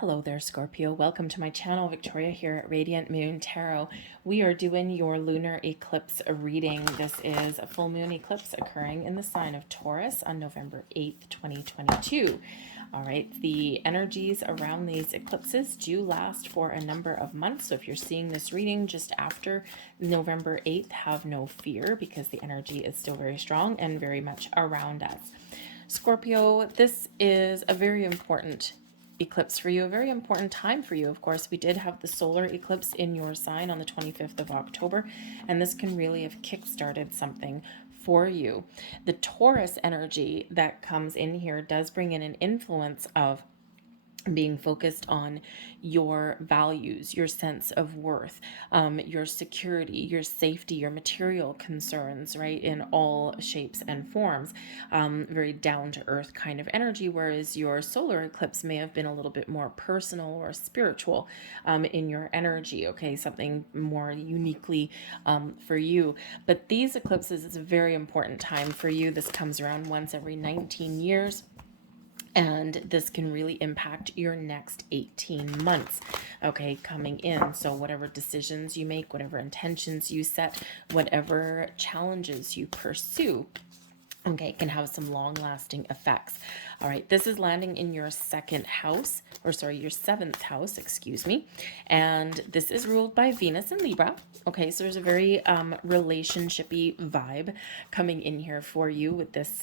Hello there, Scorpio. Welcome to my channel. Victoria here at Radiant Moon Tarot. We are doing your lunar eclipse reading. This is a full moon eclipse occurring in the sign of Taurus on November 8th, 2022. All right, the energies around these eclipses do last for a number of months. So if you're seeing this reading just after November 8th, have no fear because the energy is still very strong and very much around us. Scorpio, this is a very important eclipse for you, a very important time for you. Of course, we did have the solar eclipse in your sign on the 25th of October, and this can really have kick-started something for you. The Taurus energy that comes in here does bring in an influence of being focused on your values, your sense of worth, your security, your safety, your material concerns, right, in all shapes and forms. Very down to earth kind of energy, whereas your solar eclipse may have been a little bit more personal or spiritual in your energy, okay, something more uniquely for you. But these eclipses is a very important time for you. This comes around once every 19 years. And this can really impact your next 18 months, okay, coming in. So whatever decisions you make, whatever intentions you set, whatever challenges you pursue, okay, can have some long-lasting effects. All right, this is landing in your second house, or sorry, your seventh house, excuse me. And this is ruled by Venus and Libra. Okay, so there's a very relationshipy vibe coming in here for you with this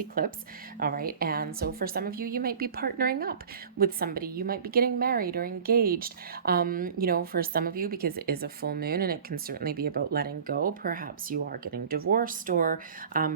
eclipse. All right, and so for some of you, you might be partnering up with somebody. You might be getting married or engaged. You know, for some of you, because it is a full moon and it can certainly be about letting go. Perhaps you are getting divorced or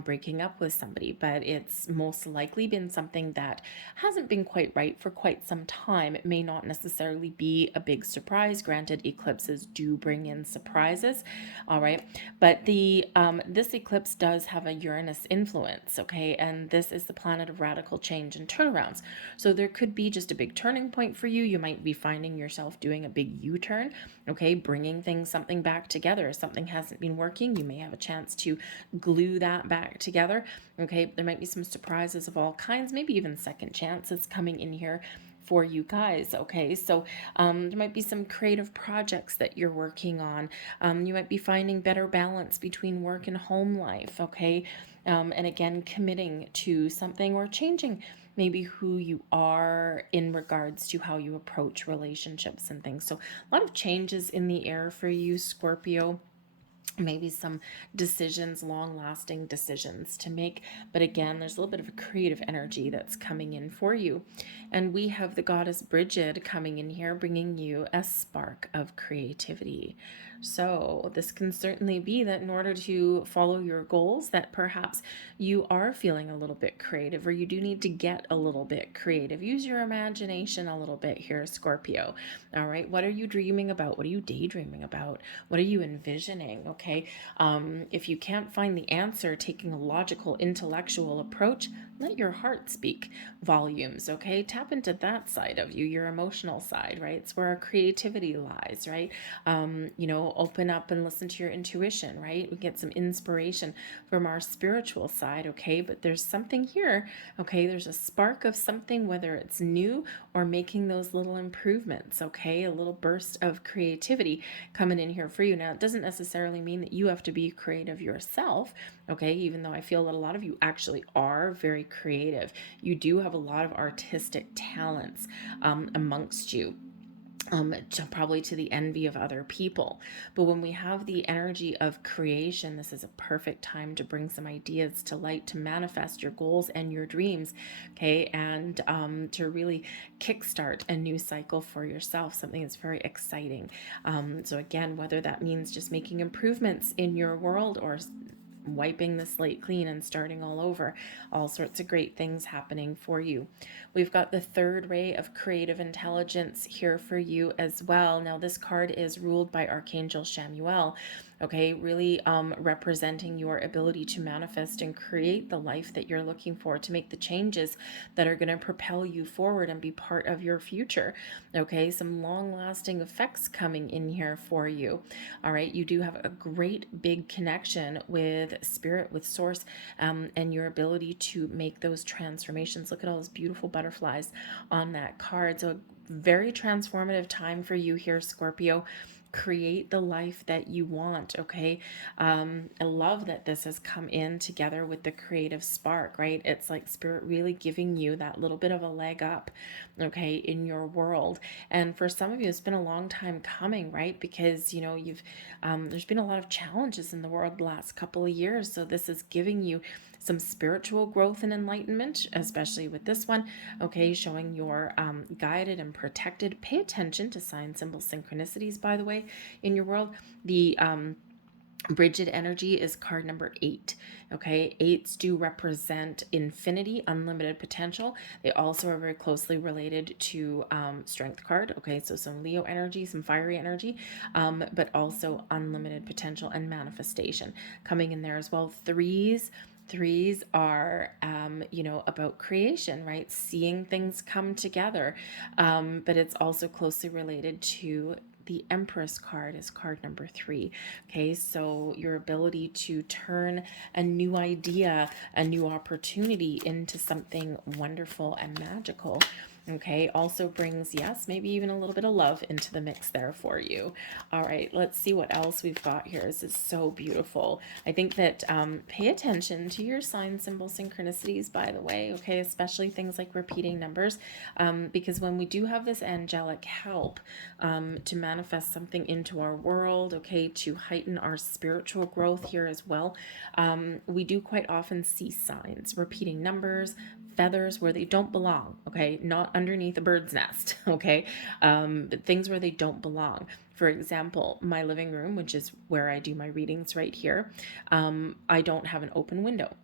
breaking up with somebody, but it's most likely been something that hasn't been quite right for quite some time. It may not necessarily be a big surprise. Granted, eclipses do bring in surprises, all right, but the this eclipse does have a Uranus influence, okay, and this is the planet of radical change and turnarounds. So there could be just a big turning point for you. You might be finding yourself doing a big U-turn, okay, bringing something back together. If something hasn't been working, you may have a chance to glue that back together. Okay, there might be some surprises of all kinds, maybe even second chances coming in here for you guys. Okay, so there might be some creative projects that you're working on. You might be finding better balance between work and home life. Okay, and again, committing to something or changing maybe who you are in regards to how you approach relationships and things. So a lot of changes in the air for you, Scorpio. Maybe some decisions, long-lasting decisions to make, but again, there's a little bit of a creative energy that's coming in for you. And we have the goddess Bridget coming in here, bringing you a spark of creativity. So this can certainly be that in order to follow your goals, that perhaps you are feeling a little bit creative, or you do need to get a little bit creative. Use your imagination a little bit here, Scorpio. All right, what are you dreaming about? What are you daydreaming about? What are you envisioning? Okay, if you can't find the answer, taking a logical, intellectual approach, let your heart speak volumes. Okay, tap into that side of you, your emotional side, right? It's where our creativity lies, right? You know, open up and listen to your intuition, right? We get some inspiration from our spiritual side, okay? But there's something here, okay? There's a spark of something, whether it's new or making those little improvements, okay? A little burst of creativity coming in here for you. Now, it doesn't necessarily mean that you have to be creative yourself, okay? Even though I feel that a lot of you actually are very creative. You do have a lot of artistic talents amongst you. Probably to the envy of other people. But when we have the energy of creation, this is a perfect time to bring some ideas to light, to manifest your goals and your dreams, okay, and to really kickstart a new cycle for yourself, something that's very exciting. So again, whether that means just making improvements in your world or wiping the slate clean and starting all over, all sorts of great things happening for you. We've got the third ray of creative intelligence here for you as well. Now this card is ruled by Archangel Chamuel, okay, really representing your ability to manifest and create the life that you're looking for, to make the changes that are going to propel you forward and be part of your future. Okay, some long-lasting effects coming in here for you. All right, you do have a great big connection with spirit, with source, and your ability to make those transformations. Look at all those beautiful butterflies on that card. So very transformative time for you here, Scorpio. Create the life that you want. Okay. I love that this has come in together with the creative spark, right? It's like spirit really giving you that little bit of a leg up, okay, in your world. And for some of you, it's been a long time coming, right? Because, you know, there's been a lot of challenges in the world the last couple of years. So this is giving you some spiritual growth and enlightenment, especially with this one, okay, showing you're guided and protected. Pay attention to sign symbol synchronicities, by the way, in your world. The Bridget energy is card number 8. Okay, 8s do represent infinity, unlimited potential. They also are very closely related to strength card. Okay, so some Leo energy, some fiery energy, but also unlimited potential and manifestation coming in there as well. Threes are, you know, about creation, right? Seeing things come together. But it's also closely related to the Empress card is card number 3. Okay, so your ability to turn a new idea, a new opportunity into something wonderful and magical. Okay, also brings, yes, maybe even a little bit of love into the mix there for you. All right, let's see what else we've got here. This is so beautiful. I think that pay attention to your sign symbol synchronicities, by the way, okay, especially things like repeating numbers, because when we do have this angelic help to manifest something into our world, okay, to heighten our spiritual growth here as well, we do quite often see signs, repeating numbers, feathers where they don't belong, okay, not underneath a bird's nest, okay, but things where they don't belong. For example, my living room, which is where I do my readings right here, I don't have an open window.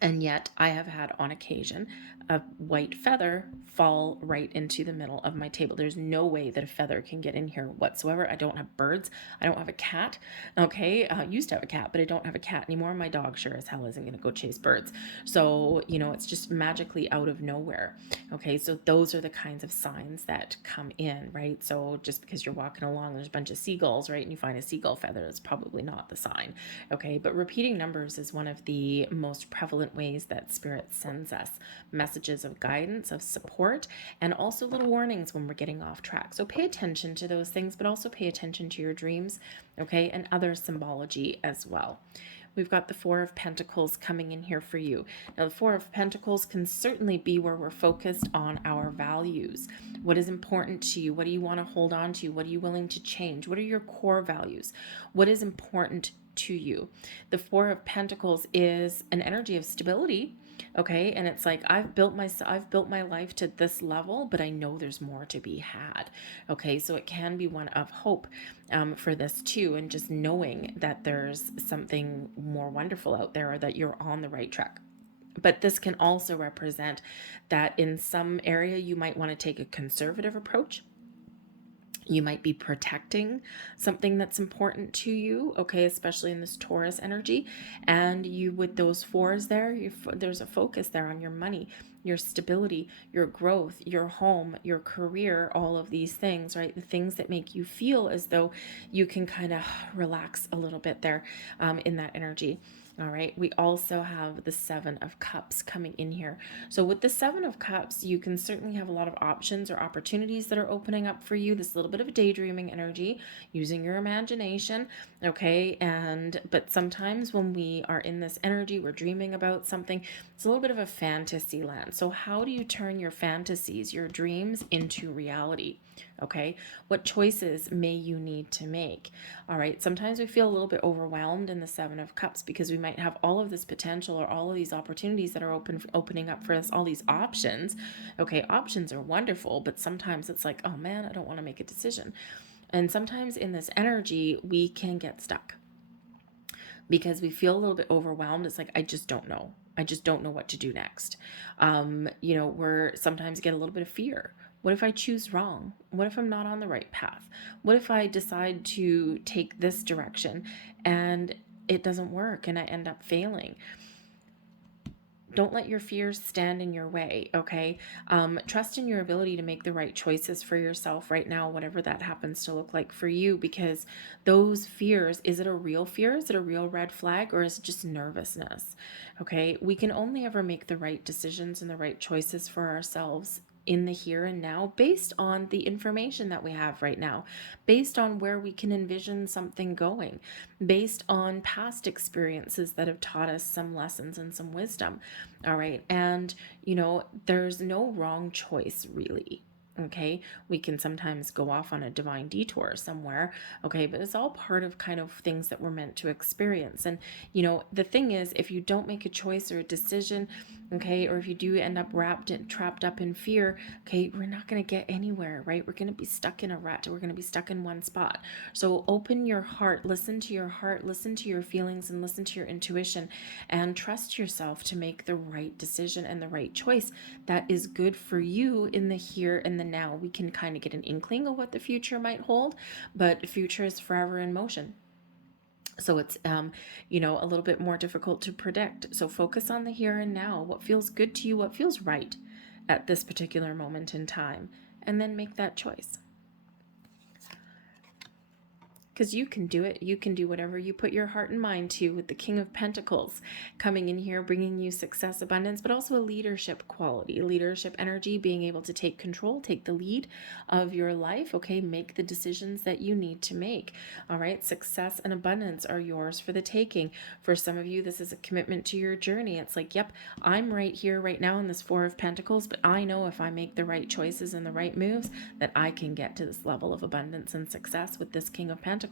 And yet I have had on occasion a white feather fall right into the middle of my table. There's no way that a feather can get in here whatsoever. I don't have birds. I don't have a cat. Okay. I used to have a cat, but I don't have a cat anymore. My dog sure as hell isn't going to go chase birds. So, you know, it's just magically out of nowhere. Okay. So those are the kinds of signs that come in, right? So just because you're walking along, there's a bunch of seagulls, right? And you find a seagull feather, it's probably not the sign. Okay. But repeating numbers is one of the most prevalent ways that spirit sends us messages of guidance, of support, and also little warnings when we're getting off track. So pay attention to those things, but also pay attention to your dreams, okay, and other symbology as well. We've got the Four of Pentacles coming in here for you. Now, the Four of Pentacles can certainly be where we're focused on our values. What is important to you? What do you want to hold on to? What are you willing to change? What are your core values? What is important to you? The Four of Pentacles is an energy of stability. Okay, and it's like I've built my life to this level, but I know there's more to be had. Okay, so it can be one of hope for this too, and just knowing that there's something more wonderful out there, or that you're on the right track. But this can also represent that in some area you might want to take a conservative approach. You might be protecting something that's important to you, okay, especially in this Taurus energy. And you, with those fours there, there's a focus there on your money, your stability, your growth, your home, your career, all of these things, right? The things that make you feel as though you can kind of relax a little bit there in that energy. All right, we also have the Seven of Cups coming in here. So with the Seven of Cups, you can certainly have a lot of options or opportunities that are opening up for you. This little bit of daydreaming energy, using your imagination, okay? But sometimes when we are in this energy, we're dreaming about something, it's a little bit of a fantasy land. So how do you turn your fantasies, your dreams, into reality? Okay, what choices may you need to make? All right, sometimes we feel a little bit overwhelmed in the Seven of Cups because we might have all of this potential or all of these opportunities that are opening up for us, all these options. Okay, options are wonderful, but sometimes it's like, oh man, I don't want to make a decision. And sometimes in this energy, we can get stuck because we feel a little bit overwhelmed. It's like, I just don't know. I just don't know what to do next. You know, we're sometimes get a little bit of fear. What if I choose wrong? What if I'm not on the right path? What if I decide to take this direction and it doesn't work and I end up failing? Don't let your fears stand in your way, okay? Trust in your ability to make the right choices for yourself right now, whatever that happens to look like for you, because those fears, is it a real fear? Is it a real red flag, or is it just nervousness? Okay, we can only ever make the right decisions and the right choices for ourselves in the here and now, based on the information that we have right now, based on where we can envision something going, based on past experiences that have taught us some lessons and some wisdom. All right. And, there's no wrong choice, really. Okay, we can sometimes go off on a divine detour somewhere. Okay, but it's all part of kind of things that we're meant to experience. And the thing is, if you don't make a choice or a decision, okay, or if you do end up trapped up in fear, okay, we're not going to get anywhere, right? We're going to be stuck in a rut. We're going to be stuck in one spot. So open your heart, listen to your heart, listen to your feelings, and listen to your intuition, and trust yourself to make the right decision and the right choice that is good for you in the here and the now. We can kind of get an inkling of what the future might hold, but the future is forever in motion. So it's, a little bit more difficult to predict. So focus on the here and now, what feels good to you, what feels right at this particular moment in time, and then make that choice. Because you can do it. You can do whatever you put your heart and mind to, with the King of Pentacles coming in here, bringing you success, abundance, but also a leadership quality, leadership energy, being able to take control, take the lead of your life. Okay, make the decisions that you need to make. All right, success and abundance are yours for the taking. For some of you, this is a commitment to your journey. It's like, yep, I'm right here, right now in this Four of Pentacles, but I know if I make the right choices and the right moves, that I can get to this level of abundance and success with this King of Pentacles.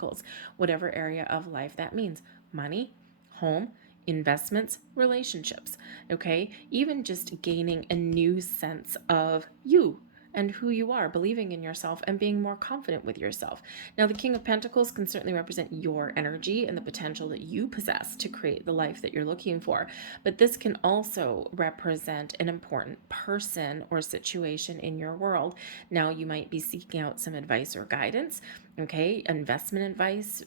Whatever area of life that means: money, home, investments, relationships. Okay, even just gaining a new sense of you and who you are, believing in yourself and being more confident with yourself. Now, the King of Pentacles can certainly represent your energy and the potential that you possess to create the life that you're looking for. But this can also represent an important person or situation in your world. Now, you might be seeking out some advice or guidance. Okay, investment advice,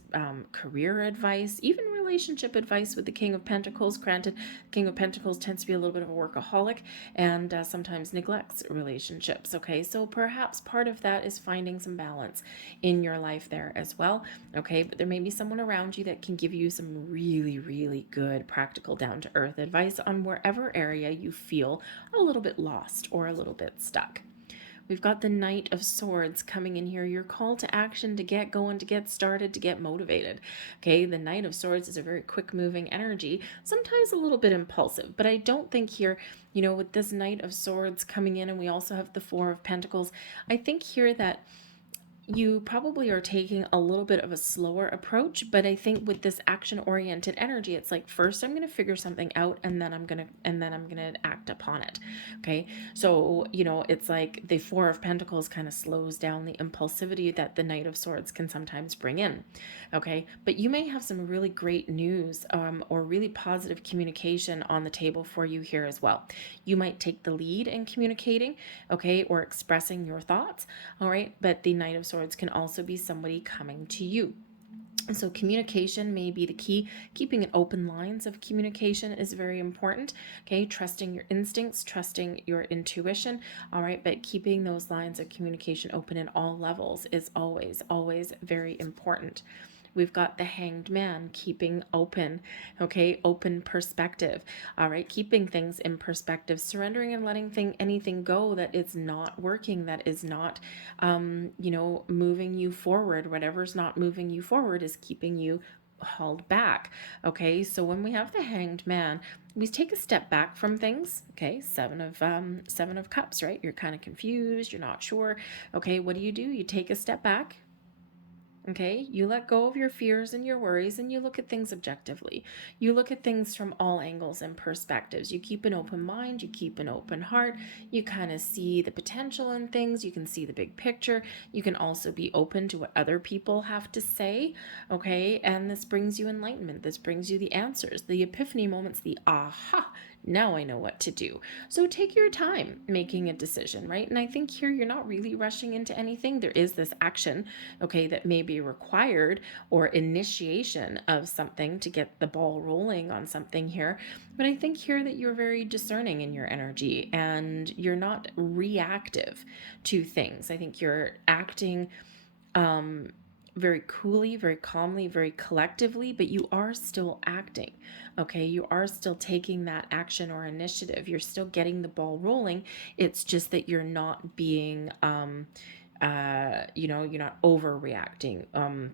career advice, even relationship advice with the King of Pentacles. Granted, King of Pentacles tends to be a little bit of a workaholic and sometimes neglects relationships. Okay, so perhaps part of that is finding some balance in your life there as well. Okay, but there may be someone around you that can give you some really, really good, practical, down to earth advice on wherever area you feel a little bit lost or a little bit stuck. We've got the Knight of Swords coming in here. Your call to action, to get going, to get started, to get motivated. Okay, the Knight of Swords is a very quick moving energy, sometimes a little bit impulsive, but I don't think here, with this Knight of Swords coming in, and we also have the Four of Pentacles, I think here that you probably are taking a little bit of a slower approach, but I think with this action-oriented energy, it's like, first I'm going to figure something out, and then I'm going to act upon it. Okay, so it's like the Four of Pentacles kind of slows down the impulsivity that the Knight of Swords can sometimes bring in. Okay, but you may have some really great news or really positive communication on the table for you here as well. You might take the lead in communicating, okay, or expressing your thoughts. All right, but the Knight of Swords can also be somebody coming to you. So communication may be the key. Keeping an open lines of communication is very important. Okay, trusting your instincts, trusting your intuition. All right, but keeping those lines of communication open in all levels is always, always very important. We've got the Hanged Man, keeping open, okay, open perspective. All right, keeping things in perspective, surrendering and letting anything go that is not working, that is not, moving you forward. Whatever's not moving you forward is keeping you held back. Okay, so when we have the Hanged Man, we take a step back from things. Okay, Seven of Cups, right? You're kind of confused, you're not sure. Okay, what do? You take a step back. Okay, you let go of your fears and your worries, and you look at things objectively. You look at things from all angles and perspectives. You keep an open mind, you keep an open heart. You kind of see the potential in things. You can see the big picture. You can also be open to what other people have to say. Okay, and this brings you enlightenment. This brings you the answers, the epiphany moments, the aha. Now I know what to do. So take your time making a decision, right? And I think here you're not really rushing into anything. There is this action, okay, that may be required, or initiation of something to get the ball rolling on something here. But I think here that you're very discerning in your energy and you're not reactive to things. I think you're acting very coolly, very calmly, very collectively, but you are still acting. Okay, you are still taking that action or initiative. You're still getting the ball rolling. It's just that you're not being, you're not overreacting.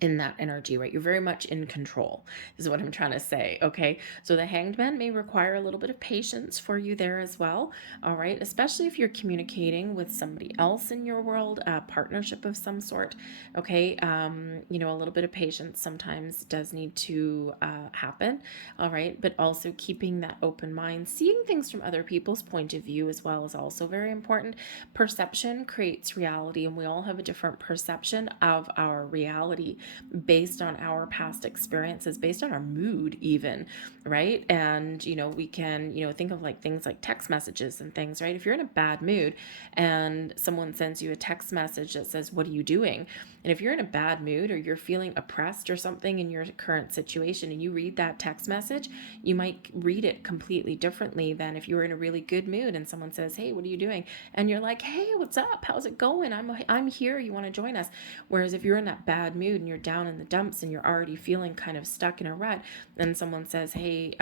In that energy, right? You're very much in control, is what I'm trying to say. Okay. So the Hanged Man may require a little bit of patience for you there as well. All right. Especially if you're communicating with somebody else in your world, a partnership of some sort. Okay. A little bit of patience sometimes does need to happen. All right. But also keeping that open mind, seeing things from other people's point of view as well is also very important. Perception creates reality, and we all have a different perception of our reality based on our past experiences, based on our mood even, right? And we can think of like things like text messages and things, right? If you're in a bad mood and someone sends you a text message that says, what are you doing? And if you're in a bad mood or you're feeling oppressed or something in your current situation and you read that text message, you might read it completely differently than if you were in a really good mood and someone says, hey, what are you doing? And you're like, hey, what's up? How's it going? I'm here. You want to join us? Whereas if you're in that bad mood and you're down in the dumps and you're already feeling kind of stuck in a rut, and someone says, hey,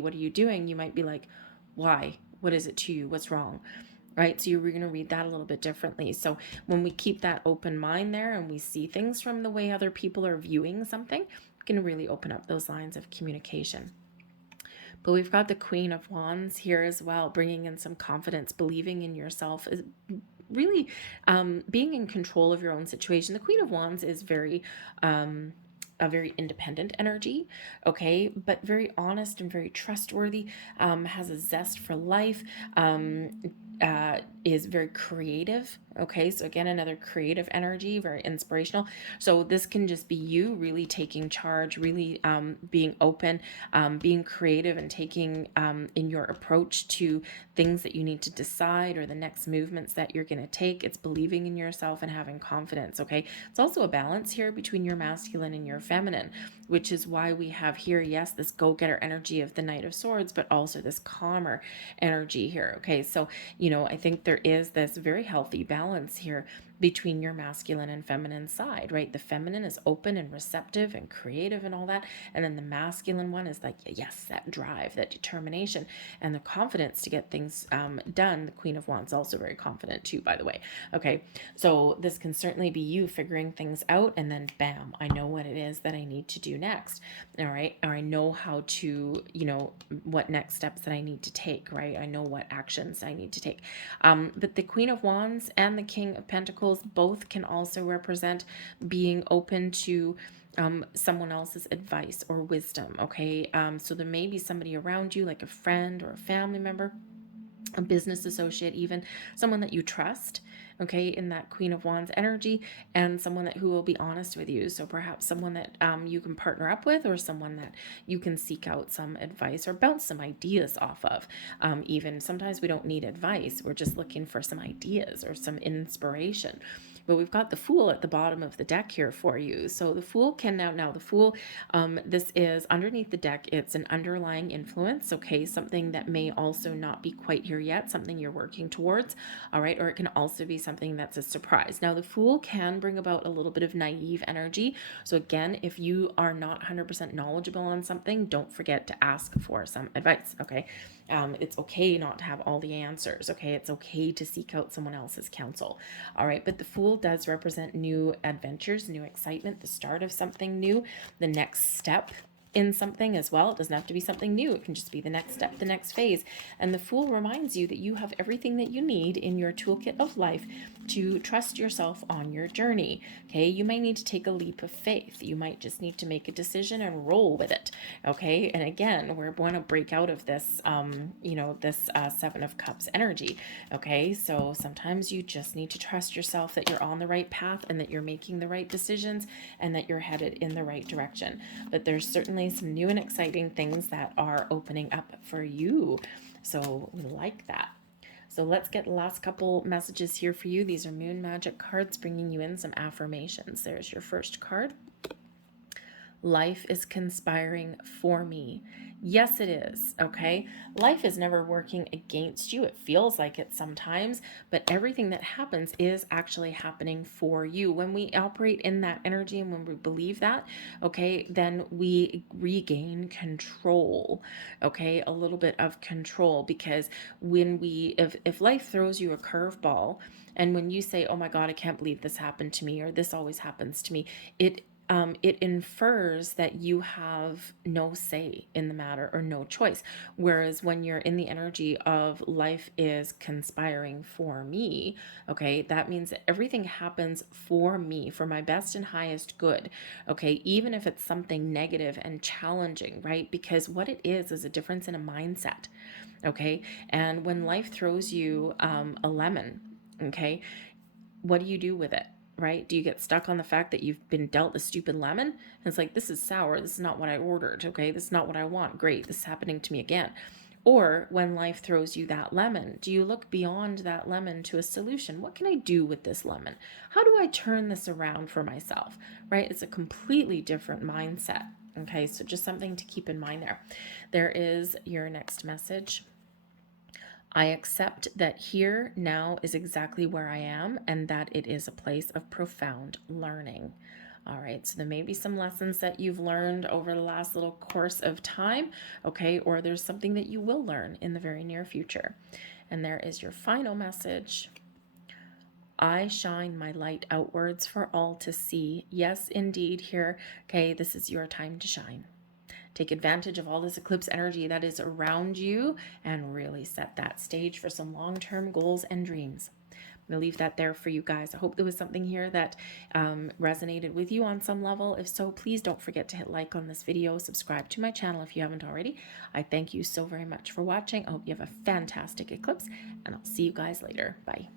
what are you doing? You might be like, why? What is it to you? What's wrong? Right? So you're going to read that a little bit differently. So when we keep that open mind there and we see things from the way other people are viewing something, we can really open up those lines of communication. But we've got the Queen of Wands here as well, bringing in some confidence, believing in yourself, is really being in control of your own situation. The Queen of Wands is a very independent energy, okay, but very honest and very trustworthy, has a zest for life, is very creative. Okay, so again, another creative energy, very inspirational. So this can just be you really taking charge, really being open, being creative, and taking in your approach to things that you need to decide or the next movements that you're going to take. It's believing in yourself and having confidence. Okay, it's also a balance here between your masculine and your feminine, which is why we have here, yes, this go-getter energy of the Knight of Swords, but also this calmer energy here. Okay, so I think there is this very healthy balance here between your masculine and feminine side, right? The feminine is open and receptive and creative and all that. And then the masculine one is like, yes, that drive, that determination, and the confidence to get things done. The Queen of Wands also very confident too, by the way. Okay, so this can certainly be you figuring things out, and then bam, I know what it is that I need to do next. All right, or I know how to, what next steps that I need to take, right? I know what actions I need to take. But the Queen of Wands and the King of Pentacles both can also represent being open to someone else's advice or wisdom. Okay, so there may be somebody around you, like a friend or a family member, a business associate, even someone that you trust, okay, in that Queen of Wands energy, and someone who will be honest with you. So perhaps someone that you can partner up with, or someone that you can seek out some advice or bounce some ideas off of. Even sometimes we don't need advice, we're just looking for some ideas or some inspiration. But we've got the Fool at the bottom of the deck here for you. So the Fool can now the Fool, this is underneath the deck. It's an underlying influence, okay? Something that may also not be quite here yet, something you're working towards, all right? Or it can also be something that's a surprise. Now the Fool can bring about a little bit of naive energy. So again, if you are not 100% knowledgeable on something, don't forget to ask for some advice, okay? It's okay not to have all the answers, okay? It's okay to seek out someone else's counsel, all right? But the Fool does represent new adventures, new excitement, the start of something new, the next step in something as well. It doesn't have to be something new. It can just be the next step, the next phase. And the Fool reminds you that you have everything that you need in your toolkit of life to trust yourself on your journey. Okay, you may need to take a leap of faith. You might just need to make a decision and roll with it. Okay, and again, we're going to break out of this, this Seven of Cups energy. Okay, so sometimes you just need to trust yourself that you're on the right path and that you're making the right decisions and that you're headed in the right direction. But there's certainly some new and exciting things that are opening up for you. So we like that. So let's get the last couple messages here for you. These are Moon Magic cards bringing you in some affirmations. There's your first card. Life is conspiring for me. Yes, it is. Okay. Life is never working against you. It feels like it sometimes, but everything that happens is actually happening for you. When we operate in that energy and when we believe that, okay, then we regain control. Okay. A little bit of control, because when if life throws you a curveball, and when you say, oh my God, I can't believe this happened to me, or this always happens to me, it infers that you have no say in the matter or no choice. Whereas when you're in the energy of life is conspiring for me, okay, that means that everything happens for me, for my best and highest good, okay, even if it's something negative and challenging, right? Because what it is a difference in a mindset, okay? And when life throws you a lemon, okay, what do you do with it? Right? Do you get stuck on the fact that you've been dealt a stupid lemon? And it's like, this is sour. This is not what I ordered. Okay. This is not what I want. Great. This is happening to me again. Or when life throws you that lemon, do you look beyond that lemon to a solution? What can I do with this lemon? How do I turn this around for myself? Right? It's a completely different mindset. Okay. So just something to keep in mind there. There is your next message. I accept that here now is exactly where I am, and that it is a place of profound learning. All right, so there may be some lessons that you've learned over the last little course of time, okay, or there's something that you will learn in the very near future. And there is your final message. I shine my light outwards for all to see. Yes, indeed, here, okay, this is your time to shine. Take advantage of all this eclipse energy that is around you and really set that stage for some long-term goals and dreams. I'm going to leave that there for you guys. I hope there was something here that resonated with you on some level. If so, please don't forget to hit like on this video, subscribe to my channel if you haven't already. I thank you so very much for watching. I hope you have a fantastic eclipse, and I'll see you guys later. Bye.